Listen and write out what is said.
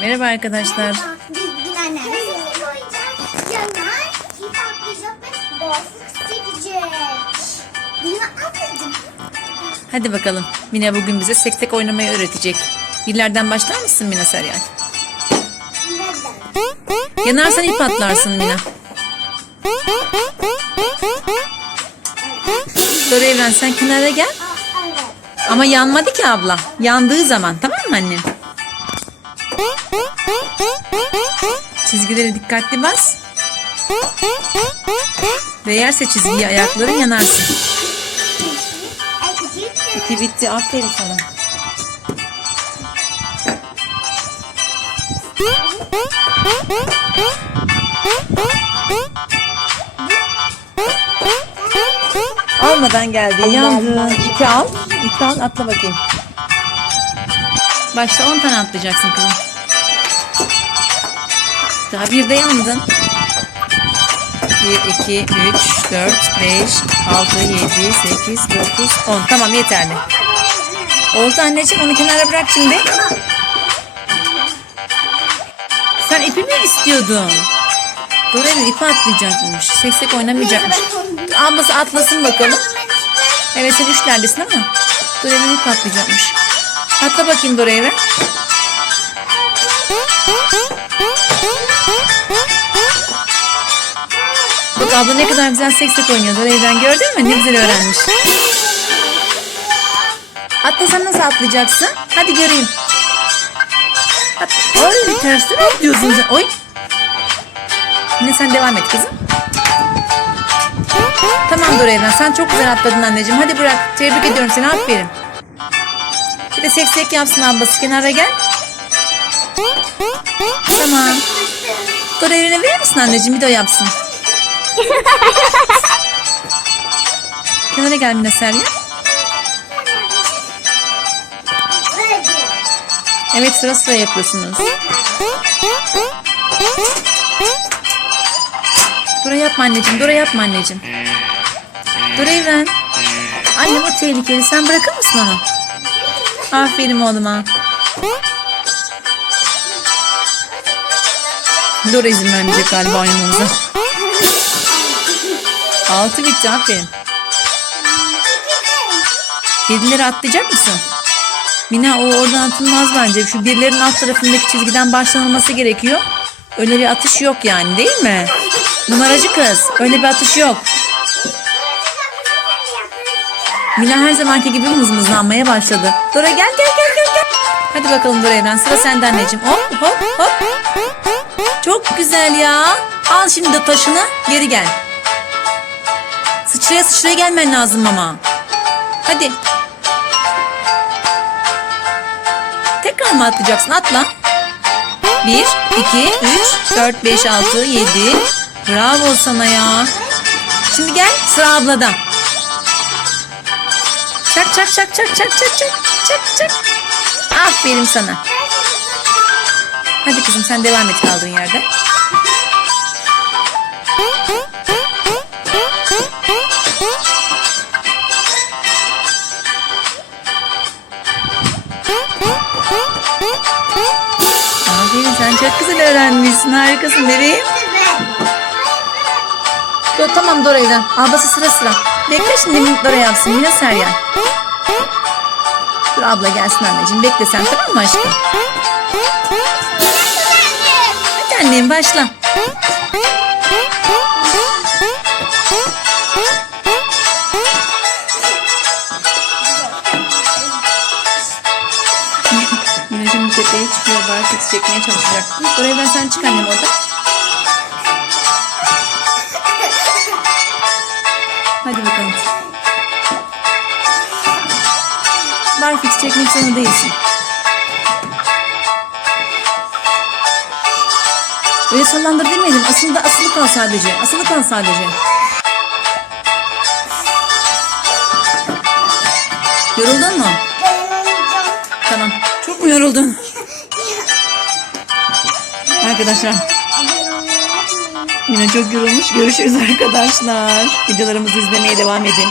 Merhaba arkadaşlar. Hadi bakalım. Mina bugün bize seksek oynamayı öğretecek. Birlerden başlar mısın Mina Seryal? Yanarsan ip atlarsın Mina. Dur Evren sen kenara gel. Ama yanmadı ki abla. Yandığı zaman tamam mı annem? Çizgilere dikkatli bas. Değerse çizgiyi ayakların yanarsın. İki. İki bitti. Aferin sana. Almadan geldi. Yandı. İpi al. İpi al. Atla bakayım. Başta 10 tane atlayacaksın kızım. Daha bir de yandın. 1, 2, 3, 4, 5, 6, 7, 8, 9, 10. Tamam yeterli. Oldu anneciğim onu kenara bırak şimdi. Sen ipi mi istiyordun? Dora'nın ipi atlayacakmış. Seksek oynamayacakmış. Ablası atlasın bakalım. Evet sen üçlerdesin ama Dora'nın ip atlayacakmış. Atla bakayım Dora'ya ver. Abla ne kadar güzel seksek oynuyor. Dora'dan gördün mü? Ne güzel öğrenmiş. Atlasan nasıl atlayacaksın? Hadi göreyim. At. Oy tersten atlıyorsun sen. Oy. Yine sen devam et kızım. Tamam Dora Evren sen çok güzel atladın anneciğim. Hadi bırak. Tebrik ediyorum seni. Aferin. Bir de seksek yapsın ablası. Kenara gel. Tamam. Dora Evren'e verir misin anneciğim? Bir de o yapsın. Kenara gel Mine Serya. Evet sıra sıra yapıyorsunuz. Dora yapma anneciğim. Dora yapma anneciğim. Dora Evren. Annem o tehlikeli. Sen bırakır mısın onu? Aferin oğluma. Dora izin vermeyecek galiba oynamamıza. Altı bitti aferin. Yedileri atlayacak mısın? Mina o oradan atılmaz bence. Şu birlerin alt tarafındaki çizgiden başlanılması gerekiyor. Öyle bir atış yok yani değil mi? Numaracı kız. Öyle bir atış yok. Mina her zamanki gibi mızmızlanmaya başladı. Dora gel gel gel gel gel. Hadi bakalım Dora Evren sıra sende anneciğim. Hop hop hop. Çok güzel ya. Al şimdi de taşını geri gel. Sıçraya sıçraya gelmen lazım ama. Hadi. Tekrar mı atlayacaksın? Atla. 1, 2, 3, 4, 5, 6, 7. Bravo sana ya. Şimdi gel sıra ablada. Çak çak çak çak çak çak çak çak çak. Aferin sana. Hadi kızım sen devam et kaldığın yerde. Aferin sen çok güzel öğrenmişsin. Harikasın bebeğim. Dur, tamam Dora Evren. Ablası sıra sıra. Bekle şimdi Dora yapsın. Yine Seryan. Dur abla gelsin anneciğim. Bekle sen tamam mı aşkım? Hadi annem başla. Barfix çekmeye çalışacak. Dora Evren sen çık annem orada. Hadi bakalım. Barfix çekmek zorunda değilsin. Öyle sallandır demeyelim. Aslında asılı kal sadece. Asılı kal sadece. Yoruldun mu? Tamam. Çok mu yoruldun? Arkadaşlar yine çok yorulmuş. Görüşürüz arkadaşlar. Videolarımızı izlemeye devam edin.